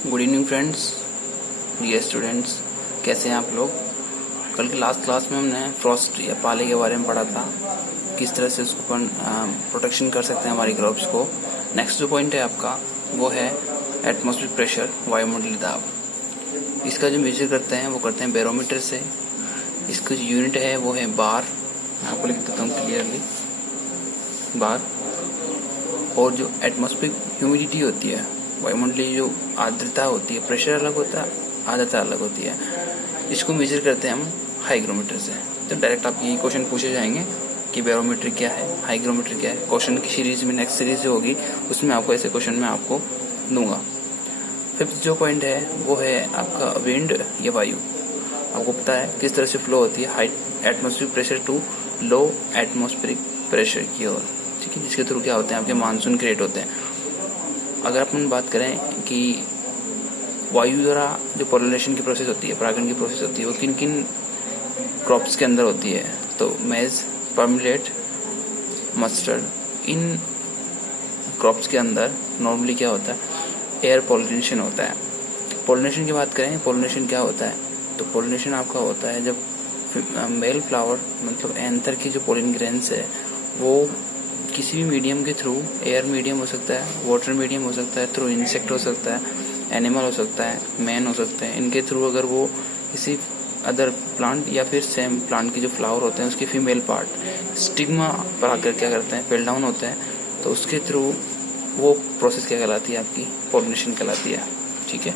Good evening friends, dear students, कैसे हैं आप लोग। कल की लास्ट क्लास में हमने फ्रॉस्ट या पाले के बारे में पढ़ा था, किस तरह से उसको प्रोटेक्शन कर सकते हैं हमारी क्रॉप्स को। नेक्स्ट जो पॉइंट है आपका वो है एटमॉस्फेरिक प्रेशर, वायुमंडलीय दाब। इसका जो मेजर करते हैं वो करते हैं बैरोमीटर से। इसका जो यूनिट है वो है बार, आपको लिख देता हूँ क्लियरली, बार। और जो एटमॉस्फेरिक ह्यूमिडिटी होती है, वायुमंडलीय जो आर्द्रता होती है, प्रेशर अलग होता है, आर्द्रता अलग होती है, इसको मेजर करते हैं हम हाइग्रोमीटर से। तो डायरेक्ट आप यही क्वेश्चन पूछे जाएंगे कि बैरोमीटर क्या है, हाइग्रोमीटर क्या है। क्वेश्चन की सीरीज में नेक्स्ट सीरीज जो होगी उसमें आपको ऐसे क्वेश्चन में आपको दूंगा। फिफ्थ जो पॉइंट है वो है आपका विंड या वायु। आपको पता है किस तरह से फ्लो होती है high atmospheric pressure to low atmospheric pressure की ओर, ठीक है, जिसके थ्रू क्या होते हैं आपके मानसून क्रिएट होते हैं। अगर अपन बात करें कि वायु द्वारा जो पॉलिनेशन की प्रोसेस होती है, परागण की प्रोसेस होती है, वो किन किन क्रॉप्स के अंदर होती है, तो मेज, पर्मलेट, मस्टर्ड, इन क्रॉप्स के अंदर नॉर्मली क्या होता है, एयर पॉलिनेशन होता है। पॉलिनेशन की बात करें, पॉलिनेशन क्या होता है, तो पॉलिनेशन आपका होता है जब मेल फ्लावर मतलब एंथर की जो पोलिन ग्रेन्स है वो किसी भी मीडियम के थ्रू, एयर मीडियम हो सकता है, वाटर मीडियम हो सकता है, थ्रू इंसेक्ट हो सकता है, एनिमल हो सकता है, मैन हो सकते हैं, इनके थ्रू अगर वो किसी अदर प्लांट या फिर सेम प्लांट के जो फ्लावर होते हैं उसके फीमेल पार्ट स्टिग्मा पर आकर क्या करते हैं, फेल डाउन होते हैं, तो उसके थ्रू वो प्रोसेस क्या कहलाती है, आपकी पॉलिनेशन कहलाती है, ठीक है।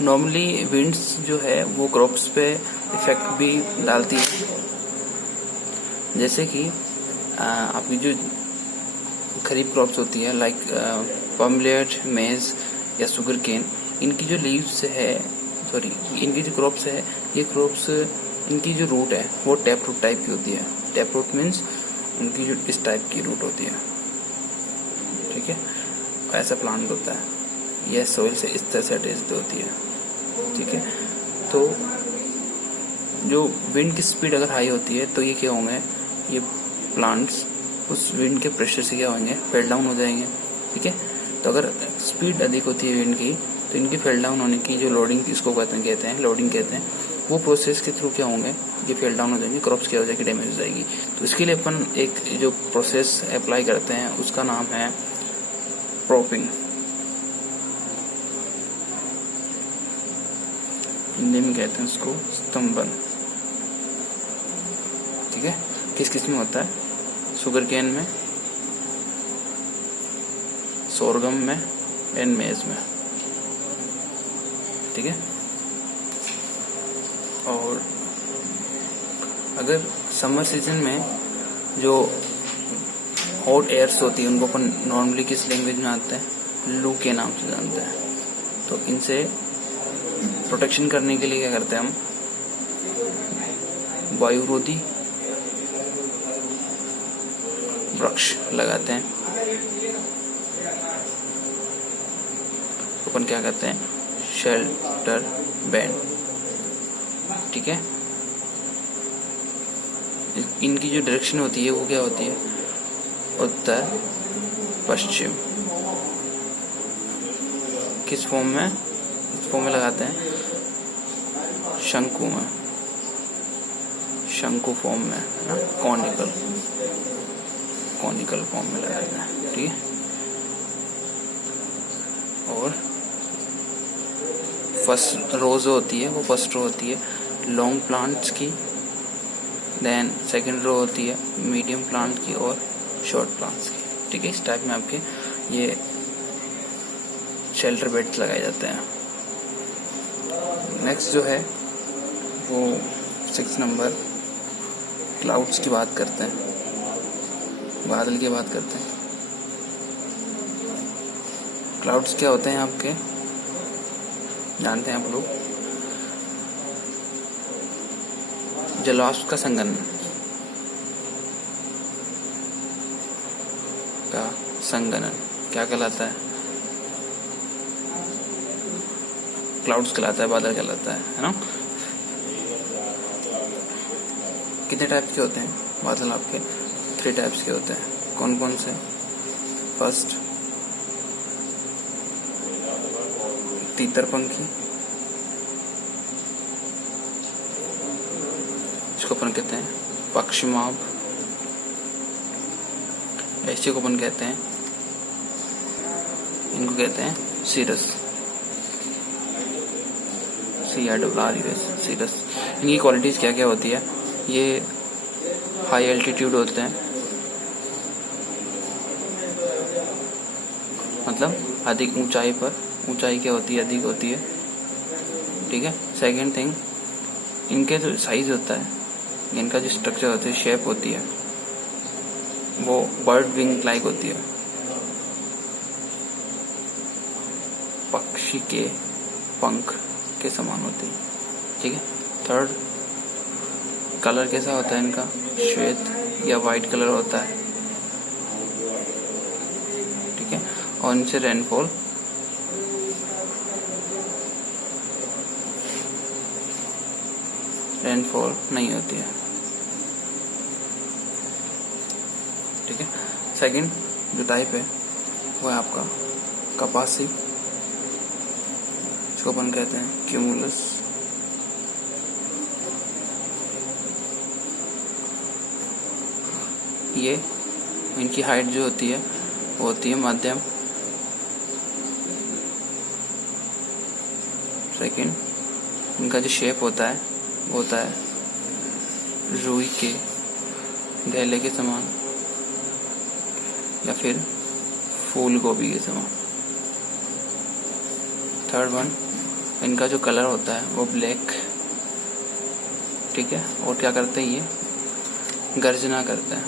नॉर्मली विंड्स जो है वो क्रॉप्स पे इफेक्ट भी डालती है, जैसे कि आपकी जो खरीफ क्रॉप्स होती है लाइक पॉमलेट, मेज या शुगर केन, इनकी जो लीव्स है, इनकी जो क्रॉप्स है, ये क्रॉप्स इनकी जो रूट है वो टैप रूट टाइप की होती है। टैप रूट मीन्स उनकी जो इस टाइप की रूट होती है, ठीक है, ऐसा प्लांट होता है, यह सोइल से इस तरह से अटैच्ड होती है, ठीक है। तो जो विंड की स्पीड अगर हाई होती है तो ये क्या होंगे, ये प्लांट्स उस विंड के प्रेशर से क्या होंगे, फेल डाउन हो जाएंगे, ठीक है। तो अगर स्पीड अधिक होती है विंड की तो इनकी फेल डाउन होने की जो लोडिंग, इसको कहते हैं लोडिंग कहते हैं, वो प्रोसेस के थ्रू क्या होंगे, ये फेल डाउन हो जाएंगे, क्रॉप्स क्या हो जाएगी, डैमेज हो जाएगी। तो इसके लिए अपन एक जो प्रोसेस अप्लाई करते हैं उसका नाम है क्रॉपिंग, हिंदी में कहते हैं उसको स्तंभन, ठीक है। किस किस में होता है, शुगर केन में, सोरगम में एंड मेज में, ठीक है। और अगर समर सीजन में जो हॉट एयर्स होती है उनको अपन नॉर्मली किस लैंग्वेज में आते हैं, लू के नाम से जानते हैं। तो इनसे प्रोटेक्शन करने के लिए क्या करते हैं हम, वायुरोधी वृक्ष लगाते हैं, अपन क्या कहते हैं, शेल्टर बैंड, ठीक है। इनकी जो डायरेक्शन होती है वो क्या होती है, उत्तर पश्चिम। किस फॉर्म में, इस फॉर्म में लगाते हैं, शंकु में, शंकु फॉर्म में, कॉनिकल फॉर्म में लगाते हैं, ठीक है। और फर्स्ट रो जो होती है वो फर्स्ट रो होती है लॉन्ग प्लांट्स की, देन सेकंड रो होती है मीडियम प्लांट की और शॉर्ट प्लांट्स की, ठीक है। इस टाइप में आपके ये शेल्टर बेड्स लगाए जाते हैं। नेक्स्ट जो है वो 6 नंबर क्लाउड्स की बात करते हैं, बादल की बात करते हैं। क्लाउड्स क्या होते हैं आपके, जानते हैं आप लोग, जलवाष्प का संघनन, क्या कहलाता है, क्लाउड्स कहलाता है, बादल कहलाता है ना। कितने टाइप के होते हैं बादल आपके, 3 टाइप्स के होते हैं, कौन कौन से, फर्स्ट तीतरपंखी, इसको अपन कहते हैं पक्षिमाप, ऐसे को अपन कहते हैं, इनको कहते हैं सीरस, CRRES, सीरस। इनकी क्वालिटीज क्या क्या होती है? ये हाई एल्टीट्यूड होते हैं, मतलब अधिक ऊंचाई पर, ऊंचाई क्या होती है? अधिक होती है, ठीक है। सेकंड थिंग, इनके जो साइज होता है, इनका जो स्ट्रक्चर होता है, शेप होती है, वो बर्ड विंग लाइक होती है, पक्षी के पंख के समान होती है, ठीक है। थर्ड, कलर कैसा होता है इनका? श्वेत या वाइट कलर होता है, ठीक है। और इनसे रेनफॉल नहीं होती है, ठीक है। सेकंड जो टाइप है वो है आपका कपासी, इसको अपन कहते हैं क्यूमुलस। ये इनकी हाइट जो होती है वो होती है मध्यम। सेकंड, इनका जो शेप होता है वो होता है रुई के ढेले के समान या फिर फूल गोभी के समान। थर्ड वन, इनका जो कलर होता है वो ब्लैक, ठीक है। और क्या करते हैं? ये गर्जना करते हैं,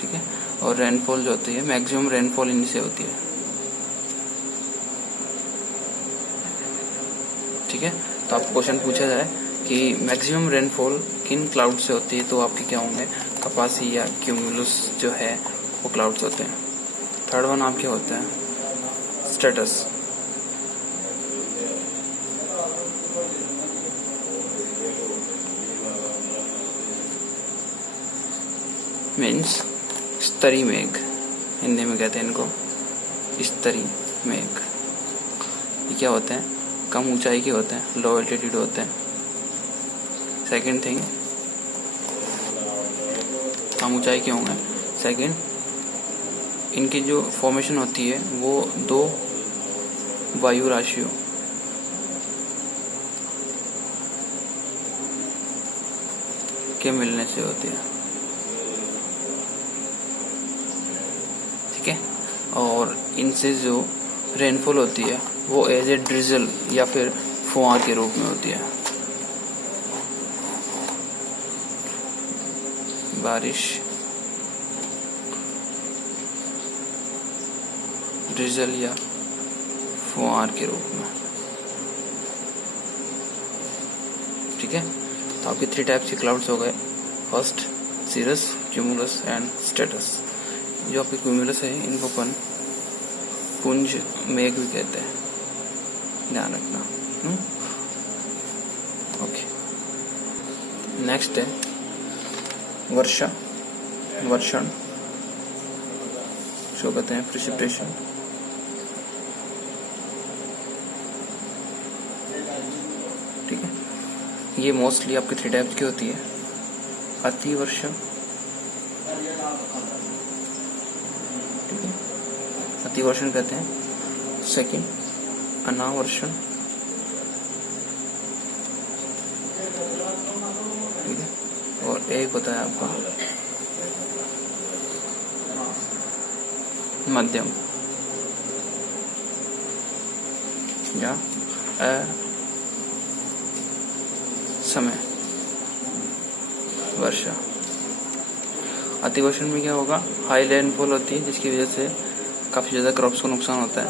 ठीक है। और रेनफॉल जो होती है, मैक्सिमम रेनफॉल इनसे होती है, ठीक है। तो आपको क्वेश्चन पूछा जाए कि मैक्सिमम रेनफॉल किन क्लाउड से होती है, तो आपके क्या होंगे? कपासी या क्यूमुलस जो है वो क्लाउड्स होते हैं। थर्ड वन आपके होते हैं स्ट्रेटस, मीन्स स्तरी मेघ, हिंदी में कहते हैं इनको स्तरी मेघ। ये क्या होते हैं? कम ऊंचाई के होते हैं, लो एल्टीट्यूड होते हैं। सेकंड थिंग, कम ऊंचाई के होंगे। सेकंड, इनकी जो फॉर्मेशन होती है वो दो वायु राशियों के मिलने से होती है, ठीक है। और इनसे जो रेनफॉल होती है वो एज ए ड्रिजल या फिर फुहार के रूप में होती है, बारिश, ड्रिजल या फुहार के रूप में, ठीक है। तो आपके 3 टाइप्स के क्लाउड्स हो गए, फर्स्ट सीरस, क्यूमुलस एंड स्ट्रेटस। जो आपके क्यूमुलस है इनको अपन पुंज मेघ भी कहते हैं, ध्यान रखना। ओके, नेक्स्ट है वर्षा, वर्षण, जो कहते हैं प्रिसिपिटेशन। ठीक है, ये मोस्टली आपके 3 टाइप्स की होती है, अति वर्षा, ठीक है, अति वर्षण कहते हैं। सेकंड, अनावर्षण, ठीक है। और एक होता है आपका मध्यम या समय वर्षा। अतिवर्षण में क्या होगा? हाई रेनफॉल होती है जिसकी वजह से काफी ज्यादा क्रॉप्स को नुकसान होता है।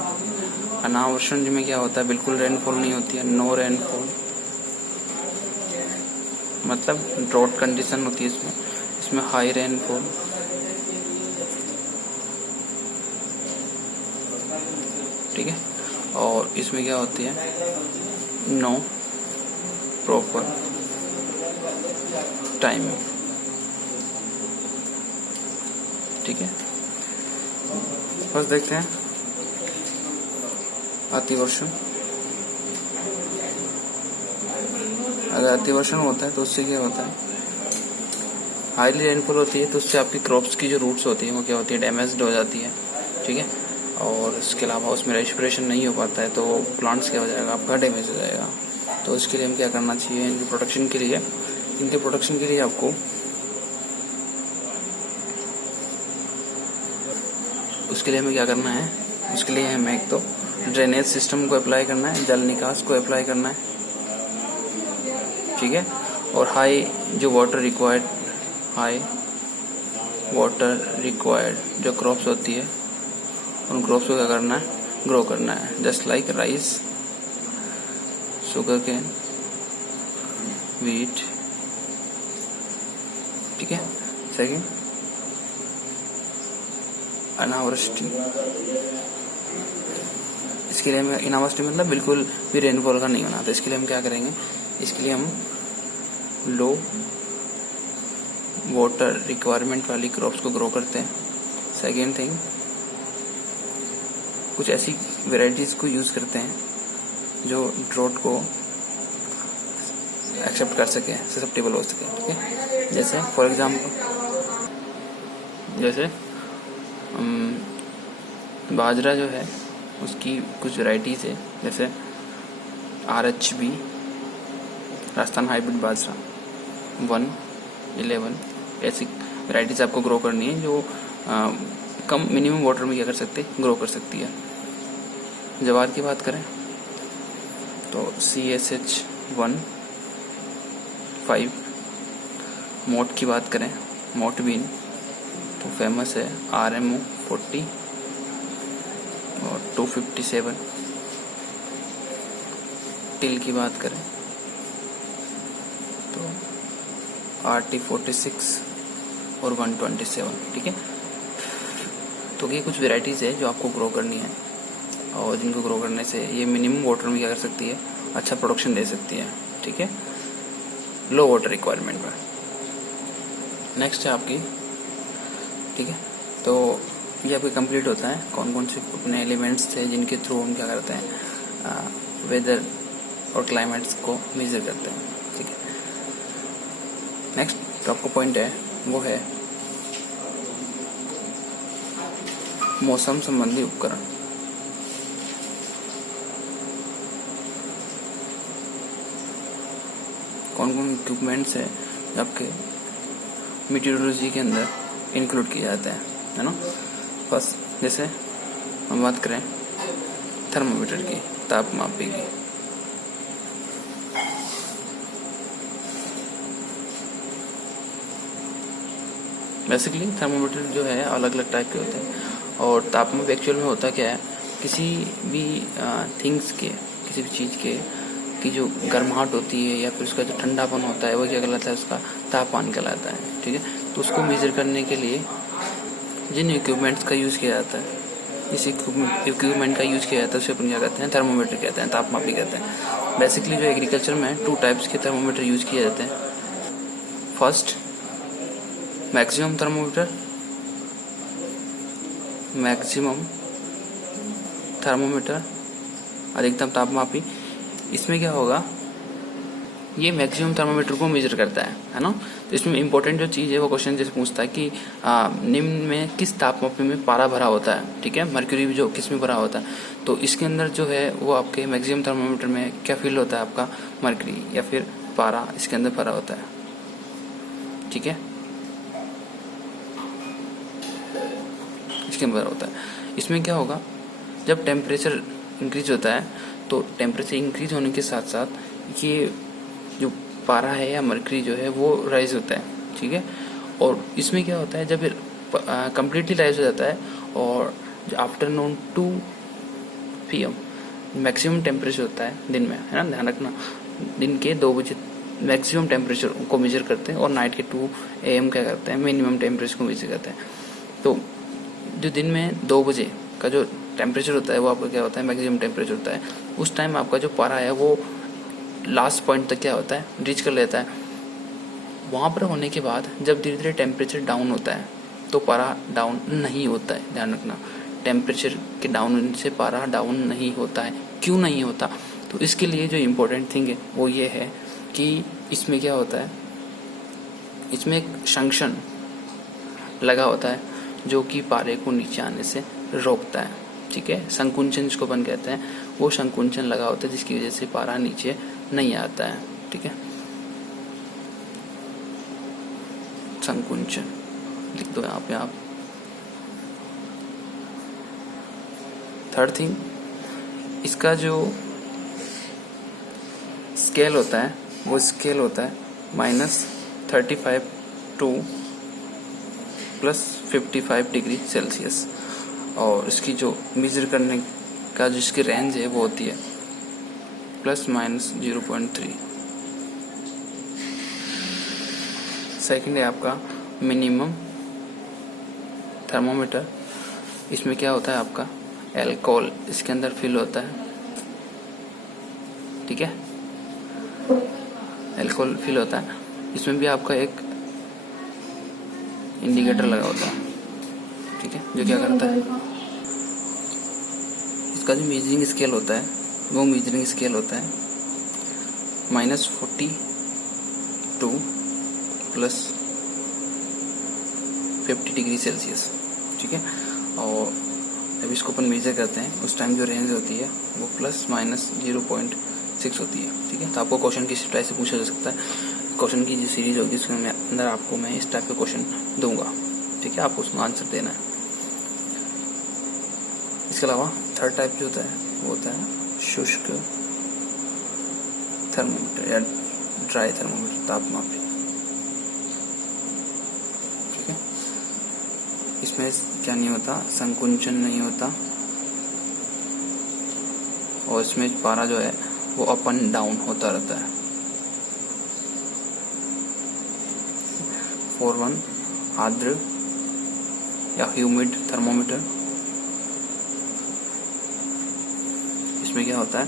अनावर्षण में क्या होता है? बिल्कुल रेनफॉल नहीं होती है, नो रेनफॉल, मतलब ड्रॉट कंडीशन होती है इसमें हाई रेनफॉल। ठीक है, और इसमें क्या होती है? No proper timing. ठीक है, फर्स्ट देखते हैं अतिवर्षण। अगर अतिवर्षण होता है तो उससे क्या होता है, हाईली रेनफॉल होती है तो उससे आपकी क्रॉप्स की जो रूट्स होती है वो क्या होती है, डैमेज्ड हो जाती है, ठीक है। और इसके अलावा उसमें रेस्पिरेशन नहीं हो पाता है तो प्लांट्स क्या हो जाएगा, आपका डैमेज हो जाएगा। तो इसके लिए हम क्या करना चाहिए, इनके प्रोटेक्शन के लिए आपको उसके लिए हमें क्या करना है, उसके लिए हमें एक तो ड्रेनेज सिस्टम को अप्लाई करना है, जल निकास को अप्लाई करना है, ठीक है। और हाई वाटर रिक्वायर्ड जो क्रॉप्स होती है उन क्रॉप्स को क्या करना है, ग्रो करना है, just like rice, sugar cane, wheat, ठीक है। सेकेंड, अनावृष्टि। इसके लिए हमें अनावृष्टि मतलब बिल्कुल भी रेनफॉल का नहीं होना, तो इसके लिए हम क्या करेंगे, इसके लिए हम लो वाटर रिक्वायरमेंट वाली क्रॉप्स को ग्रो करते हैं। सेकेंड थिंग, कुछ ऐसी वेराइटीज को यूज करते हैं जो ड्रॉट को एक्सेप्ट कर सके, ससेप्टेबल हो सके, ठीक है। जैसे फॉर एग्जाम्पल जैसे बाजरा जो है उसकी कुछ वेराइटीज है, जैसे RHB राजस्थान हाइब्रिड बाजरा 111, ऐसी वेराइटीज आपको ग्रो करनी है जो कम मिनिमम वाटर में क्या कर सकते हैं, ग्रो कर सकती है। जवार की बात करें तो CSH 1-5। मोट की बात करें, मोट बीन तो फेमस है RMO 40 और 257। तिल की बात करें तो RT 46 और 127, ठीक है। तो ये कुछ वेराइटीज़ है जो आपको ग्रो करनी है और जिनको ग्रो करने से ये मिनिमम वाटर में क्या कर सकती है, अच्छा प्रोडक्शन दे सकती है, ठीक है, लो वाटर रिक्वायरमेंट में। नेक्स्ट है आपकी, ठीक है। तो ये आपकी कंप्लीट होता है कौन कौन से अपने एलिमेंट्स थे जिनके थ्रू हम क्या करते हैं, वेदर और क्लाइमेट्स को मेजर करते हैं, ठीक है। नेक्स्ट जो आपको पॉइंट है वो है मौसम संबंधी उपकरण। कौन कौन इक्विपमेंट्स है जो आपके मीटियोरोलॉजी के अंदर इंक्लूड किए जाते हैं, है ना। फर्स्ट जैसे हम बात करें थर्मामीटर की, तापमापी की। बेसिकली थर्मामीटर जो है अलग अलग टाइप के होते हैं और तापमाप एक्चुअल में होता क्या है, किसी भी थिंग्स के, किसी भी चीज़ के की जो गर्माहट होती है या फिर उसका जो ठंडापन होता है वो क्या कहलाता है, उसका तापमान कहलाता है, ठीक है। तो उसको मेजर करने के लिए जिन इक्विपमेंट्स का यूज़ किया जाता है, इस इक्विपमेंट का यूज़ किया जाता है उसे अपन क्या कहते हैं, थर्मोमीटर कहते हैं, तापमापी कहते हैं। बेसिकली जो एग्रीकल्चर में 2 टाइप्स के थर्मोमीटर यूज़ किए जाते हैं। फर्स्ट मैक्सिमम थर्मोमीटर, अधिकतम तापमापी। इसमें क्या होगा, ये मैक्सिमम थर्मोमीटर को मेजर करता है ना। तो इसमें इंपॉर्टेंट जो चीज़ है वो क्वेश्चन जैसे पूछता है कि निम्न में किस तापमापी में पारा भरा होता है, ठीक है, मर्क्यूरी जो किस में भरा होता है। तो इसके अंदर जो है वो आपके मैक्सिमम थर्मोमीटर में क्या फील होता है, आपका मर्क्यूरी या फिर पारा इसके अंदर भरा होता है, ठीक है, इसके अंदर होता है। इसमें क्या होगा, जब टेम्परेचर इंक्रीज होता है तो टेम्परेचर इंक्रीज होने के साथ साथ ये जो पारा है या मर्क्यूरी जो है वो राइज होता है, ठीक है। और इसमें क्या होता है, जब कम्प्लीटली राइज हो जाता है और आफ्टरनून 2 PM मैक्सिमम टेम्परेचर होता है दिन में, है ना, ध्यान रखना, दिन के 2 बजे मैक्सिमम टेम्परेचर को मेजर करते हैं और नाइट के 2 AM क्या करते हैं, मिनिमम टेम्परेचर को मेजर करते हैं। तो जो दिन में 2 बजे का जो टेम्परेचर होता है वो आपका क्या होता है, मैक्सिमम टेम्परेचर होता है। उस टाइम आपका जो पारा है वो लास्ट पॉइंट तक क्या होता है, रीच कर लेता है। वहाँ पर होने के बाद जब धीरे धीरे टेम्परेचर डाउन होता है तो पारा डाउन नहीं होता है, ध्यान रखना, टेम्परेचर के डाउन होने से पारा डाउन नहीं होता है। क्यों नहीं होता? तो इसके लिए जो इम्पोर्टेंट थिंग है वो ये है कि इसमें क्या होता है, इसमें एक जंक्शन लगा होता है जो कि पारे को नीचे आने से रोकता है। ठीक है, संकुंचन जिसको अपन कहते हैं, वो संकुंचन लगा होता है जिसकी वजह से पारा नीचे नहीं आता है। ठीक है, संकुंचन लिख दो यहाँ पे आप। थर्ड थिंग, इसका जो स्केल होता है वो स्केल होता है -35 टू +55 डिग्री सेल्सियस, और इसकी जो मेजर करने का जिसकी रेंज है वो होती है ±0.3। सेकंड है आपका मिनिमम थर्मोमीटर। इसमें क्या होता है, आपका अल्कोहल इसके अंदर फिल होता है। ठीक है, अल्कोहल फिल होता है। इसमें भी आपका एक इंडिकेटर लगा होता है। ठीक है, जो क्या करता है, इसका जो मेजरिंग स्केल होता है वो मेजरिंग स्केल होता है -40 टू +50 डिग्री सेल्सियस। ठीक है, और जब इसको अपन मेजर करते हैं उस टाइम जो रेंज होती है वो ±0.6 होती है। ठीक है, तो आपको क्वेश्चन किस टाइप से पूछा जा सकता है, क्वेश्चन की जो सीरीज होगी उसमें मैं अंदर आपको मैं इस टाइप के क्वेश्चन दूंगा। ठीक है, आपको उसमें आंसर देना है। इसके अलावा थर्ड टाइप जो होता है वो होता है शुष्क थर्मोमीटर या ड्राई थर्मोमीटर, तापमापी। ठीक है, इसमें क्या नहीं होता, संकुंचन नहीं होता, और इसमें पारा जो है वो अप एंड डाउन होता रहता है। 4-1 आर्द्र या ह्यूमिड थर्मोमीटर। इसमें क्या होता है,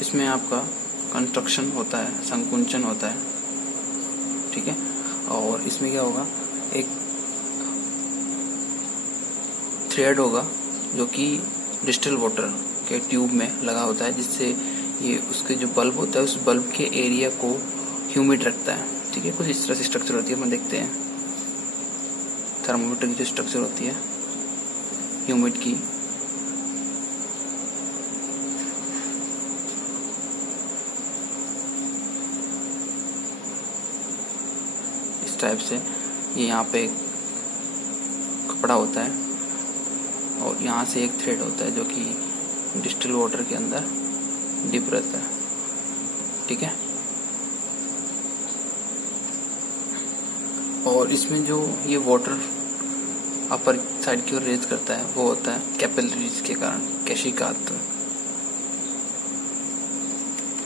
इसमें आपका कंस्ट्रक्शन होता है, संकुंचन होता है। ठीक है, और इसमें क्या होगा, एक थ्रेड होगा जो कि डिस्टिल वाटर के ट्यूब में लगा होता है, जिससे ये उसके जो बल्ब होता है उस बल्ब के एरिया को ह्यूमिड रखता है। ठीक है, कुछ इस तरह से स्ट्रक्चर होती है, अपन देखते हैं थर्मोमीटर की जो स्ट्रक्चर होती है ह्यूमिड की। इस टाइप से ये यहाँ पे एक कपड़ा होता है और यहाँ से एक थ्रेड होता है जो कि डिस्टिल वाटर के अंदर डिप रहता है। ठीक है, और इसमें जो ये वाटर अपर साइड की ओर रेज करता है वो होता है कैपिलरीज के कारण, केशिकात।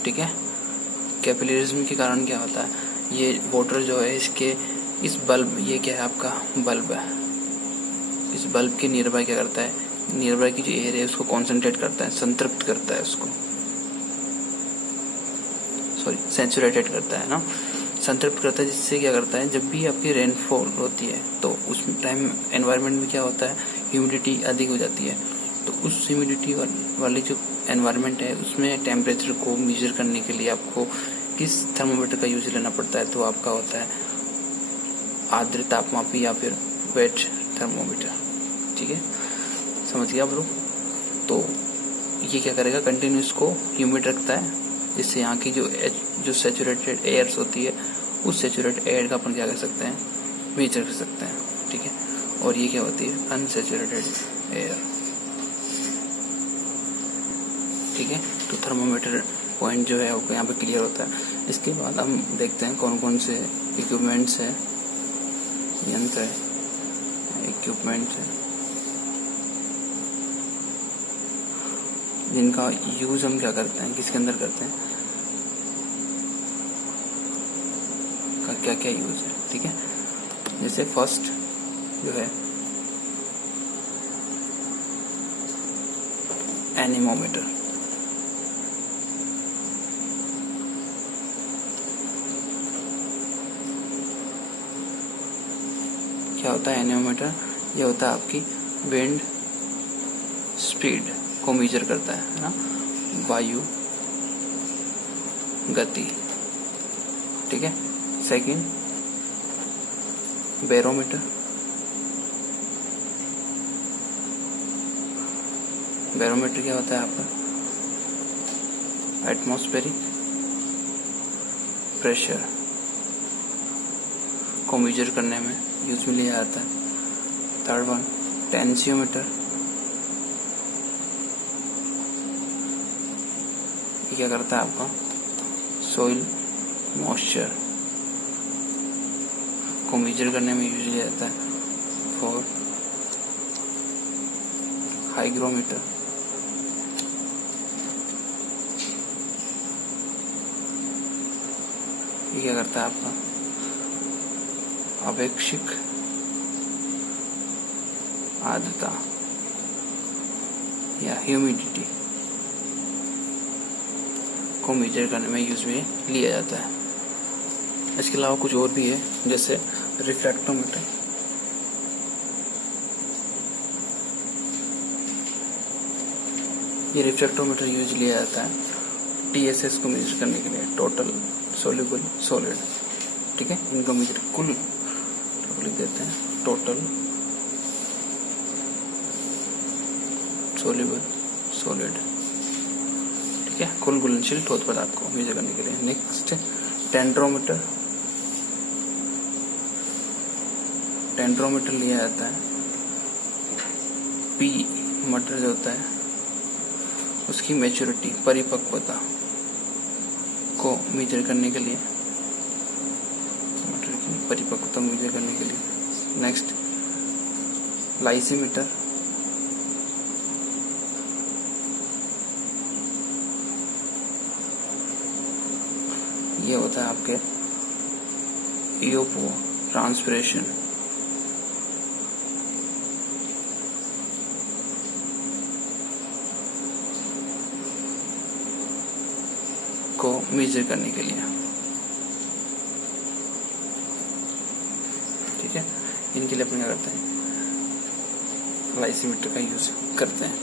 ठीक है, कैपिलरिज्म के कारण क्या होता है, ये वाटर जो है इसके इस बल्ब, ये क्या है आपका बल्ब है, इस बल्ब के नियर बाय क्या करता है, नियर बाय की जो एयर है उसको कॉन्सेंट्रेट करता है, संतृप्त करता है उसको, सैचुरेटेड करता है ना, संतृप्त करता है। जिससे क्या करता है, जब भी आपकी रेनफॉल होती है तो उस टाइम एनवायरनमेंट में क्या होता है, ह्यूमिडिटी अधिक हो जाती है। तो उस ह्यूमिडिटी वाली जो एनवायरनमेंट है उसमें टेम्परेचर को मेजर करने के लिए आपको किस थर्मोमीटर का यूज लेना पड़ता है, तो आपका होता है आर्द्र तापमापी या फिर वेट थर्मोमीटर। ठीक है, समझ गया आप लोग। तो ये क्या करेगा, कंटिन्यूस को ह्यूमिड रखता है, जिससे यहाँ की जो सैचुरेटेड एयर्स होती है उस सैचुरेटेड एयर का अपन क्या कर सकते हैं, मेजर कर सकते हैं। ठीक है, और ये क्या होती है, अनसैचुरेटेड एयर। ठीक है, तो थर्मोमीटर पॉइंट जो है वो यहाँ पे क्लियर होता है। इसके बाद हम देखते हैं कौन कौन से इक्विपमेंट्स है, यंत्र है, इक्विपमेंट्स है जिनका यूज हम क्या करते हैं, किसके अंदर करते हैं, का क्या क्या यूज है। ठीक है, जैसे फर्स्ट जो है एनेमोमीटर। क्या होता है एनेमोमीटर, ये होता है आपकी विंड स्पीड को मेजर करता है ना, वायु गति। ठीक है। Second, barometer. बैरोमीटर क्या होता है आपका? एटमॉस्फेरिक प्रेशर को मेजर करने में यूज में लिया जाता है। Third one, tensiometer. ये क्या करता है आपका? सोइल मॉइस्चर को मेजर करने में यूज लिया जाता है। Fourth, hygrometer. ये क्या करता है आपका? अपेक्षिक आर्द्रता या ह्यूमिडिटी को मेजर करने में यूज में लिया जाता है। इसके अलावा कुछ और भी है, जैसे रिफ्रैक्टोमीटर। ये रिफ्रैक्टोमीटर यूज लिया जाता है TSS को मेजर करने के लिए, टोटल सोल्यूबल सॉलिड। ठीक है। इनको मेजर कुल लिख देते हैं, टोटल सोल्यूबल सॉलिड। ठीक है। कुल घुलनशील ठोस पदार्थ को मेजर करने के लिए। नेक्स्ट, टेंड्रोमीटर। टेंड्रोमीटर लिया जाता है पी मटर जो होता है उसकी मैच्योरिटी, परिपक्वता को मेजर करने के लिए, मटर की परिपक्वता मेजर करने के लिए। Next, lysimeter. ये होता है आपके इओपो ट्रांसपिरेशन को मेजर करने के लिए। ठीक है। इनके लिए अपन क्या करते हैं? लाइसीमीटर का यूज करते हैं।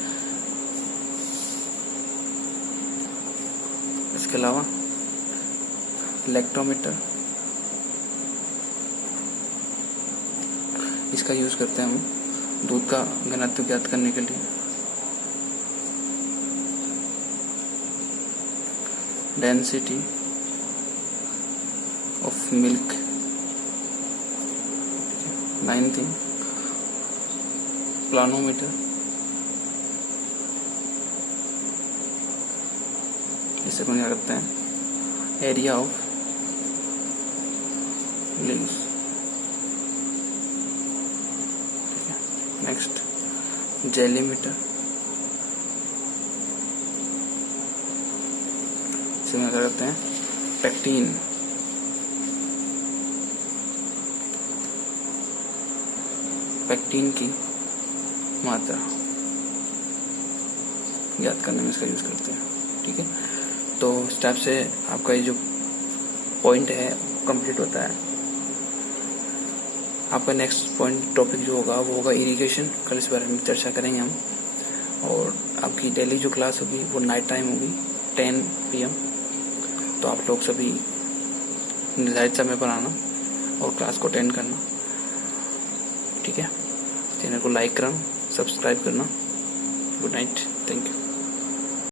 इसके अलावा लैक्टोमीटर, इसका यूज करते हैं हम दूध का घनत्व ज्ञात करने के लिए। Density of milk. 9 थिंग, प्लानोमीटर। इसे अपन क्या करते हैं? Area of leaves. ठीक है। नेक्स्ट, जेलीमीटर। इसे क्या करते हैं? पेक्टिन। पेक्टिन की मात्रा ज्ञात करने में इसका यूज करते हैं। ठीक है। तो स्टेप से आपका ये जो पॉइंट है कंप्लीट होता है। आपका नेक्स्ट पॉइंट टॉपिक जो होगा वो होगा इरिगेशन। कल इस बारे में चर्चा करेंगे हम। और आपकी डेली जो क्लास होगी वो नाइट टाइम होगी 10 PM। तो आप लोग सभी निर्धारित समय पर आना और क्लास को अटेंड करना। ठीक है। चैनल को लाइक करना, सब्सक्राइब करना। Good night, thank you.